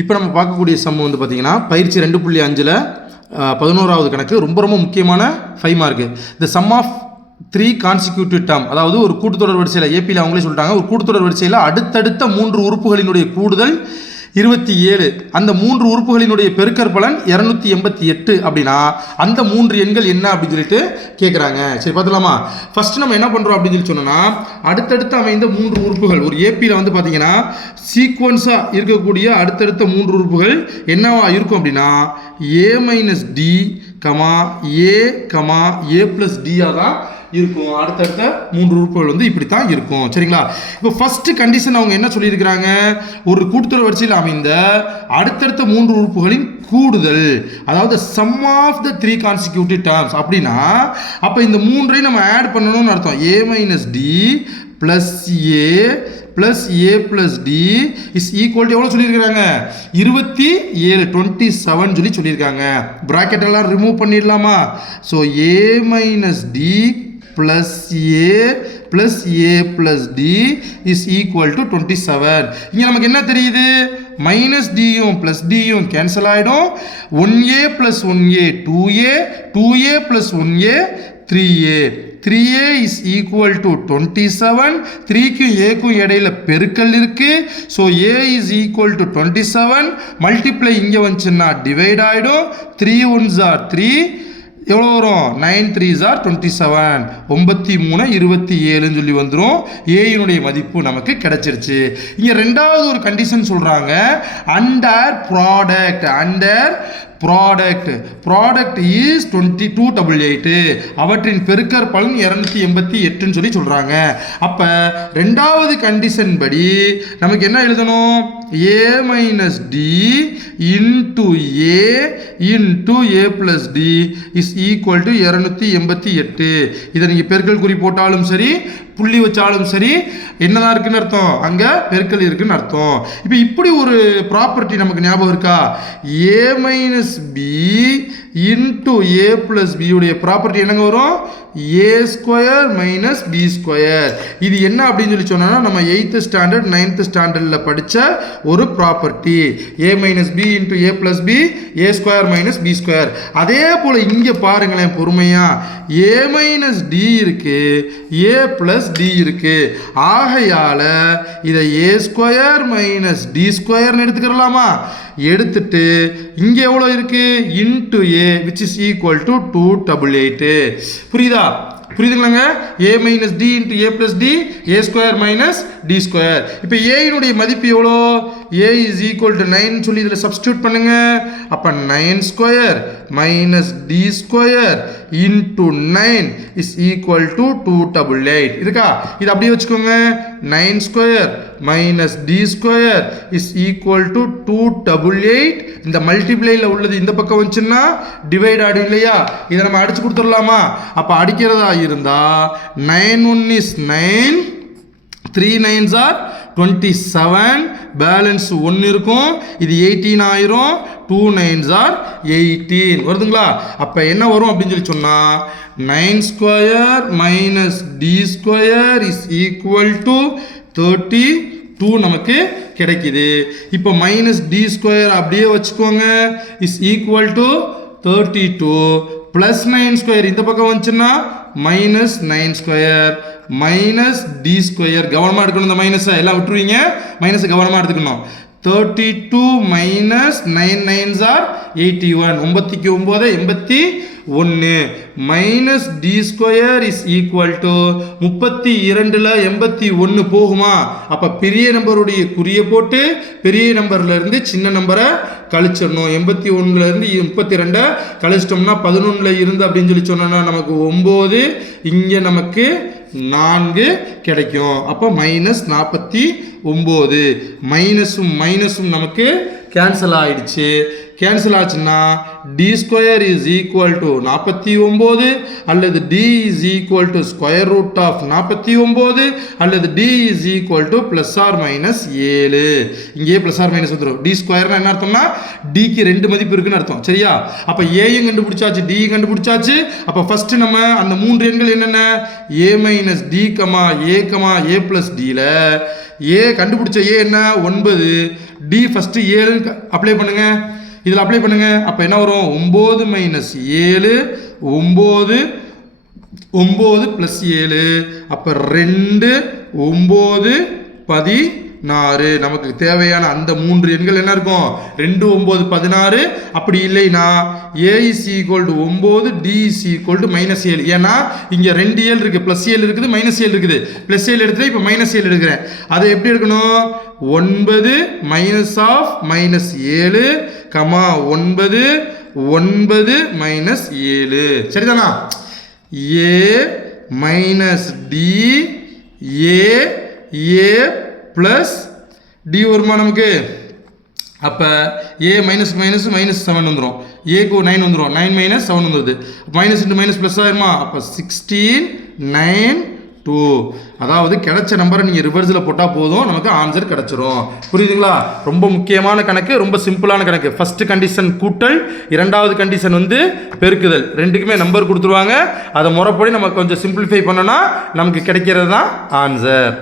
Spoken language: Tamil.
இப்போ நம்ம பார்க்கக்கூடிய சம் வந்து பார்த்தீங்கன்னா பயிற்சி 2.5ல் 11வது கணக்கு ரொம்ப முக்கியமான 5 mark. The sum of 3 consecutive term, அதாவது ஒரு கூட்டுத்தொடர் வரிசையில் ஏபியில் அவங்களே சொல்லிட்டாங்க, ஒரு கூட்டுத்தொடர் வரிசையில் அடுத்தடுத்த 3 உறுப்புகளினுடைய கூடுதல் 27, அந்த 3 உறுப்புகளினுடைய பெருக்கற்பலன் 288 அப்படின்னா அந்த 3 எண்கள் என்ன அப்படின்னு சொல்லிட்டு கேட்குறாங்க. சரி பார்த்துலாமா? ஃபர்ஸ்ட் நம்ம என்ன பண்ணுறோம் அப்படின்னு சொல்லி சொன்னோம்னா, அடுத்தடுத்து அமைந்த 3 உறுப்புகள் ஒரு ஏபியில் வந்து பார்த்தீங்கன்னா சீக்வன்ஸாக இருக்கக்கூடிய அடுத்தடுத்த 3 உறுப்புகள் என்னவா இருக்கும் அப்படின்னா a minus D A plus டியாக தான் இருக்கும். அடுத்தடுத்த 3 உறுப்புகள் வந்து இப்படி தான் இருக்கும். சரிங்களா? இப்போ ஃபர்ஸ்ட் கண்டிஷன் அவங்க என்ன சொல்லியிருக்கிறாங்க, ஒரு கூட்டுத்தொடர் வரிசையில் அமைந்த அடுத்தடுத்த 3 உறுப்புகளின் கூடுதல், அதாவது sum of the 3 consecutive terms அப்படின்னா அப்போ இந்த 3ஐயும் நம்ம ஆட் பண்ணணும்னு அர்த்தம். a minus D plus A plus D is equal to எவ்வளோ சொல்லியிருக்கிறாங்க, 27 சொல்லியிருக்காங்க. ப்ராக்கெட் எல்லாம் ரிமூவ் பண்ணிடலாமா? So a minus D plus a plus d is equal to 27. இங்க நமக்கு என்ன தெரியுது, மைனஸ் டியும் பிளஸ் டியும் கேன்சல் ஆயிடும். 1a plus 1a 2a plus 1a 3a is equal to 27. 3க்கும் aக்கும் இடையில பெருக்கல் இருக்கு. So a is equal to 27. Multiply இங்கே வந்துச்சுன்னா டிவைட் ஆகிடும். 3 1s are 3, எவ்வளோ வரும், 9 3s are 27, 93 27 சொல்லி வந்துடும். ஏயினுடைய மதிப்பு நமக்கு கிடைச்சிருச்சு. இங்கே ரெண்டாவது ஒரு கண்டிஷன் சொல்கிறாங்க, அண்டர் ப்ராடக்ட் இஸ் 2288, அவற்றின் பெருக்கற் பலன் 288 சொல்லி சொல்கிறாங்க. அப்போ ரெண்டாவது கண்டிஷன் படி நமக்கு என்ன எழுதணும், a minus D into A plus D is equal to 288. இதை நீங்கள் பெருக்கல் குறி போட்டாலும் சரி புள்ளி வச்சாலும் சரி என்னதான் இருக்குன்னு அர்த்தம், அங்கே பெருக்கல் இருக்குன்னு அர்த்தம். இப்போ இப்படி ஒரு ப்ராப்பர்ட்டி நமக்கு ஞாபகம் இருக்கா, a minus B into A plus B உடைய ப்ராப்பர்ட்டி என்னங்க வரும், A square minus B square. இது என்ன அப்படின்னு சொல்லி சொன்னோம்னா நம்ம 8th ஸ்டாண்டர்ட் 9th ஸ்டாண்டர்டில் படித்த ஒரு property. A minus B into A plus B A square minus B square. அதே போல் இங்கே பாருங்களேன் பொறுமையா, ஏ மைனஸ் டி இருக்கு, ஏ பிளஸ் டி இருக்கு. ஆகையால இதை ஏ ஸ்கொயர் மைனஸ் டி ஸ்கொயர்னு எடுத்துக்கிறலாமா? எடுத்துட்டு இங்கே எவ்வளோ இருக்கு, into A which is equal to 288. புரியுதுங்களாங்க? a minus D into A plus D A square minus D square. இப்போ ஏயினுடைய மதிப்பு எவ்வளோ, a இஸ் ஈக்குவல் டு 9 சொல்லி இதில் சப்ஸ்டியூட் பண்ணுங்க. அப்போ 9 square minus D square into 9 is equal to 288 இருக்கா? இது அப்படியே வச்சுக்கோங்க, 9 square minus D square is equal to 288. இந்த மல்டிப்ளைல உள்ளது இந்த பக்கம் வந்துச்சுன்னா டிவைட் ஆடும் இல்லையா? இதை நம்ம அடிச்சு கொடுத்துடலாமா? அப்போ அடிக்கிறதா இருந்தா 9 1 is 9, 3 9s are 27, பேலன்ஸ் 1 இருக்கும், இது 18 ஆயிரும், 2 9s are 18 வருதுங்களா? அப்போ என்ன வரும் அப்படின்னு சொல்லி சொன்னா 9 square minus D square is equal to 32 நமக்கு கிடைக்குது. இப்போ மைனஸ் டி ஸ்கொயர் அப்படியே வச்சுக்கோங்க, is equal to 32 plus 9 square இந்த பக்கம் வந்துச்சுன்னா minus 9 square minus D square. கவனமாக எடுக்கணும், இந்த மைனஸை எல்லாம் விட்டுருவீங்க, மைனஸை கவனமாக எடுத்துக்கணும். 32 minus 9 9s are 81, 9 81 minus D square is equal to 32ல் 81 போகுமா? அப்போ பெரிய நம்பருடைய குறியை போட்டு பெரிய நம்பர்ல இருந்து சின்ன நம்பரை கழிச்சிடணும். 81ல இருந்து 32 கழிச்சிட்டோம்னா 11ல் இருந்து அப்படின்னு சொல்லி சொன்னோம்னா நமக்கு 9, இங்கே நமக்கு 4 கிடைக்கும். அப்போ மைனஸ் 49, மைனஸும் நமக்கு கேன்சல் ஆயிடுச்சு. கேன்சல் ஆச்சுன்னா D square is equal to 49 அல்லது D is equal to square root of 49 அல்லது D is equal to plus or minus 7. இங்கேயே ப்ளஸ் ஆர் மைனஸ் வந்துடும். டி ஸ்கொயர்னா என்ன அர்த்தம்னா டிக்கு 2 மதிப்பு இருக்குன்னு அர்த்தம். சரியா? அப்போ ஏயும் கண்டுபிடிச்சாச்சு, டியும் கண்டுபிடிச்சாச்சு. அப்போ ஃபர்ஸ்ட் நம்ம அந்த 3 எண்கள் என்னென்ன, ஏ மைனஸ் டி கமா ஏ பிளஸ் டியில் ஏ கண்டுபிடிச்ச ஏ என்ன 9, டி ஃபர்ஸ்ட் 7 அப்ளை பண்ணுங்க, இதில் அப்ளை பண்ணுங்க. அப்போ என்ன வரும், 9 மைனஸ் 7 9 9 ப்ளஸ் 7 அப்போ 2 9 16. நமக்கு தேவையான அந்த 3 எண்கள் என்ன இருக்கும், 2 9 16. அப்படி இல்லைன்னா A is equal to 9 D is equal to minus 7. ஏன்னா இங்கே 2 ஏழு இருக்குது, ப்ளஸ் 7 இருக்குது, மைனஸ் 7 இருக்குது. ப்ளஸ் 7 எடுத்துட்டு இப்போ மைனஸ் 7 எடுக்கிறேன். அதை எப்படி எடுக்கணும், 9 minus of minus 7 comma 9 9 minus 7. சரிதானா? A minus D A plus D வருமா நமக்கு. அப்போ ஏ மைனஸ் மைனஸ் மைனஸ் 7 வந்துடும், ஏக்கு 9 வந்துடும், 9 மைனஸ் 7 வந்துடுது. மைனஸ் இன்ட்டு மைனஸ் ப்ளஸ் ஆயிருமா. அப்போ 16 9 2. அதாவது கிடைச்ச நம்பரை நீங்கள் ரிவர்ஸில் போட்டால் போதும், நமக்கு ஆன்சர் கிடச்சிரும். புரியுதுங்களா? ரொம்ப முக்கியமான கணக்கு, ரொம்ப சிம்பிளான கணக்கு. ஃபர்ஸ்ட் கண்டிஷன் கூட்டல், இரண்டாவது கண்டிஷன் வந்து பெருக்குதல். ரெண்டுக்குமே நம்பர் கொடுத்துருவாங்க. அதை முறைப்படி நம்ம கொஞ்சம் சிம்பிளிஃபை பண்ணோன்னா நமக்கு கிடைக்கிறது தான் ஆன்சர்.